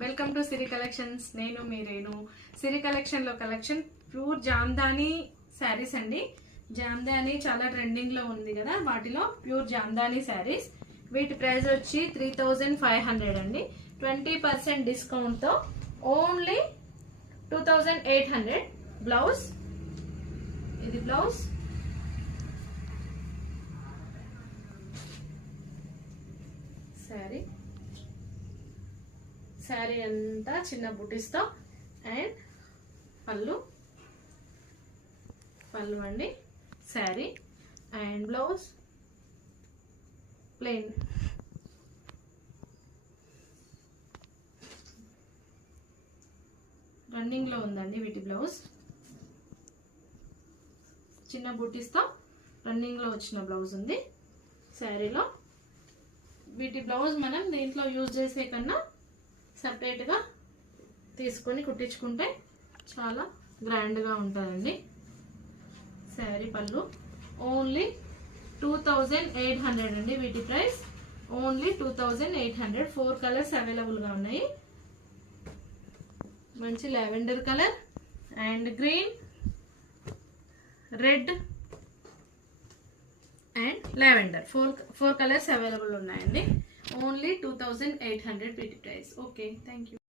Welcome to Siri collections. నేను మీ రేణు. సిరి collection లో collection pure Jamdani saris అండి. జామ్దాని చాలా ట్రెండింగ్ లో ఉంది కదా, వాటిలో ప్యూర్ జామ్దాని శారీస్. వీటి ప్రైస్ వచ్చి 3500 అండి. 20% డిస్కౌంట్ తో ఓన్లీ 2800. బ్లౌజ్, ఇది బ్లౌజ్, శారీ అంతా చిన్న బుటీస్తో, అండ్ పళ్ళు అండి sari, and blouse plain. Running లో ఉందండి వీటి బ్లౌజ్, చిన్న బుటీస్తో రన్నింగ్ లో వచ్చిన బ్లౌజ్ ఉంది శారీలో. వీటి బ్లౌజ్ మనం దీంట్లో యూజ్ చేసే కన్నా సపరేట్ గా తీసుకొని కుట్టించుకుంటే చాలా గ్రాండ్ గా ఉంటుందండి. శారీ పళ్ళు ఓన్లీ 2800 అండి. వీటి ప్రైస్ ఓన్లీ 2800. 4 కలర్స్ అవైలబుల్ గా ఉన్నాయి. మంచి lavender colour and green, red and lavender, 4 colours available ఉన్నాయండి. ఓన్లీ 2800 వీటి ప్రైస్. Okay, thank you.